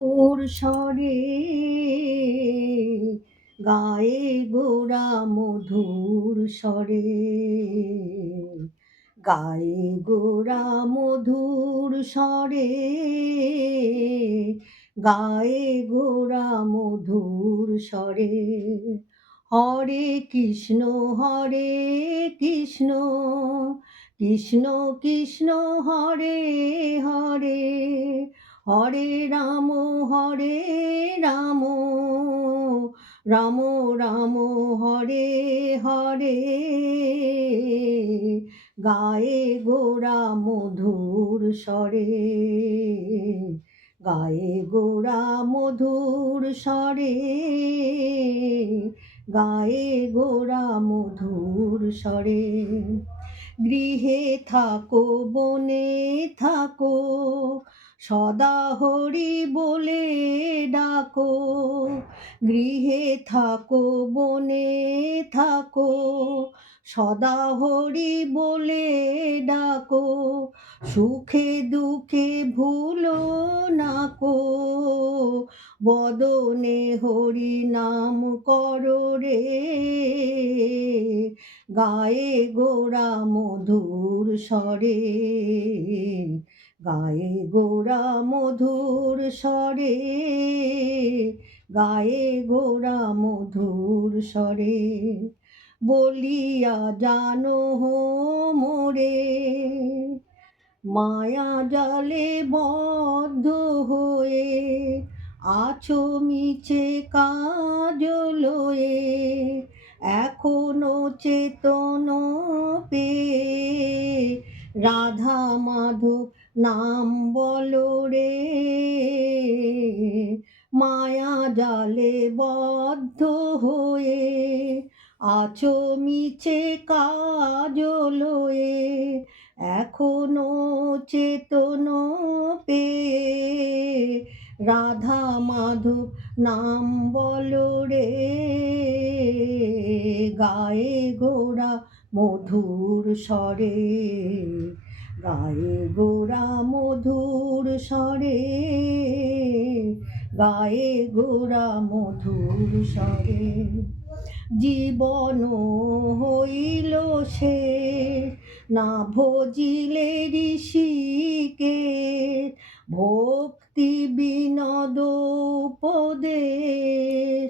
ওর স্বরে গায়ে গোরা মধুর স্বরে, গায়ে গোরা মধুর স্বরে, গায়ে গোরা মধুর স্বরে। হরে কৃষ্ণ হরে কৃষ্ণ, কৃষ্ণ কৃষ্ণ হরে হরে, হরে রাম হরে রাম, রাম রাম হরে হরে, গায়ে গোরা মধুর স্বরে, গায়ে গোরা মধুর স্বরে, গায়ে গোরা মধুর স্বরে। গৃহে থাকো বনে থাকো, সদা হরি বলে ডাকো। গৃহে থাকো বনে থাকো, সদা হরি বলে ডাকো। সুখে দুঃখে ভুলো নাকো, বদনে হরি নাম করো রে, গায়ে গোরা মধুর স্বরে, গায়ে গোরা মধুর স্বরে, গায়ে গোরা মধুর স্বরে। বলিয়া জানো মোরে, মায়া জালে বদ্ধ হয়ে আছো মিছে কাজলয়ে। এখনো চেতন পেয়ে রাধা মাধব নাম বলো রে, মায়া জালে বদ্ধ হয়ে আছো মিছে কাজলয়ে। এখনো চেতন পেয়ে রাধা মাধব নাম বলো রে, গায়ে গোরা মধুর স্বরে, গায়ে গোরা মধুর স্বরে, গায়ে গোরা মধুর স্বরে। জীবন হইল সে না ভজিলে ঋষিকে, ভক্তি বিনোদ উপদেশ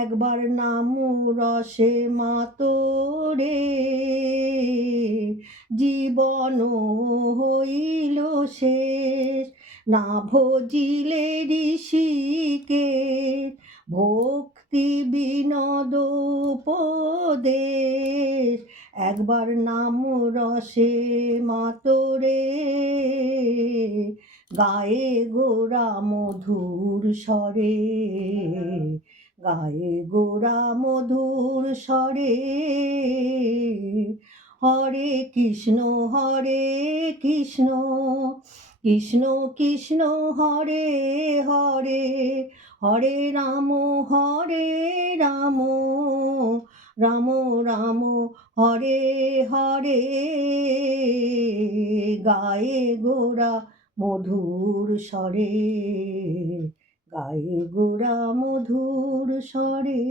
একবার নাম রসে মাতোরে। জীবন হইল শেষ না ভজিলে ঋষিকে, ভক্তি বিনোদ উপদেশ একবার নাম রসে মাতোরে, গায়ে গোরা মধুর স্বরে, গায়ে গোরা মধুর স্বরে। হরে কৃষ্ণ কৃষ্ণ কৃষ্ণ হরে হরে, হরে রাম রাম, রাম রাম হরে হরে, গায়ে গোরা মধুর স্বরে, গায়ে গোরা মধুর স্বরে।